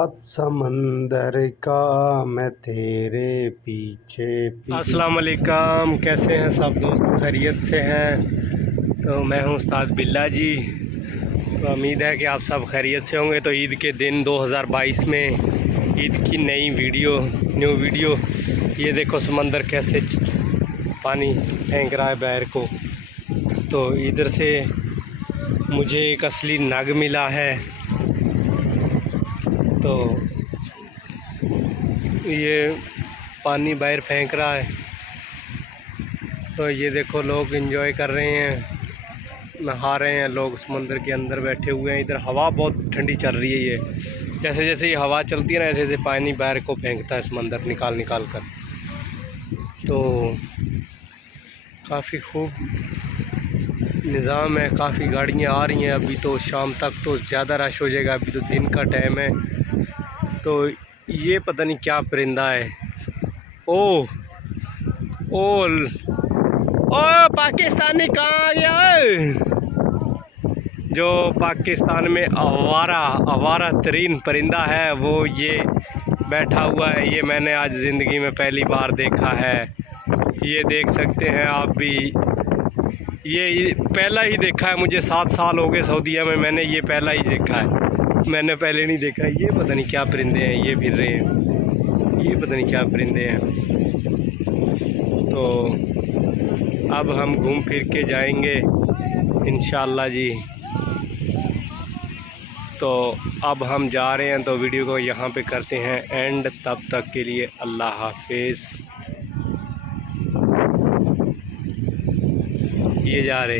सात समंदर का मैं तेरे पीछे अस्सलाम वालेकुम। कैसे हैं सब दोस्त, खैरियत से हैं? तो मैं हूं उस्ताद बिल्ला जी। तो उम्मीद है कि आप सब खैरियत से होंगे। तो ईद के दिन 2022 में ईद की न्यू वीडियो। ये देखो समंदर कैसे पानी फेंक रहा है बहर को। तो इधर से मुझे एक असली नग मिला है। तो ये पानी बाहर फेंक रहा है। तो ये देखो लोग एंजॉय कर रहे हैं, नहा रहे हैं लोग, समुंदर के अंदर बैठे हुए हैं। इधर हवा बहुत ठंडी चल रही है। ये जैसे जैसे ये हवा चलती है ना, ऐसे ऐसे पानी बाहर को फेंकता है समंदर निकाल कर। तो काफ़ी खूब निज़ाम है, काफ़ी गाड़ियाँ आ रही हैं। अभी तो शाम तक तो ज़्यादा रश हो जाएगा, अभी तो दिन का टाइम है। तो ये पता नहीं क्या परिंदा है। ओ पाकिस्तानी कहाँ आ गया है? जो पाकिस्तान में आवारा तरीन परिंदा है वो ये बैठा हुआ है। ये मैंने आज ज़िंदगी में पहली बार देखा है। ये देख सकते हैं आप भी, ये पहला ही देखा है। मुझे 7 साल हो गए सऊदीया में, मैंने ये पहला ही देखा है। मैंने पहले नहीं देखा। ये पता नहीं क्या परिंदे हैं, ये फिर रहे हैं, ये पता नहीं क्या परिंदे हैं। तो अब हम घूम फिर के जाएंगे इंशाअल्लाह जी। तो अब हम जा रहे हैं, तो वीडियो को यहाँ पे करते हैं एंड। तब तक के लिए अल्लाह हाफिज़। ये जा रहे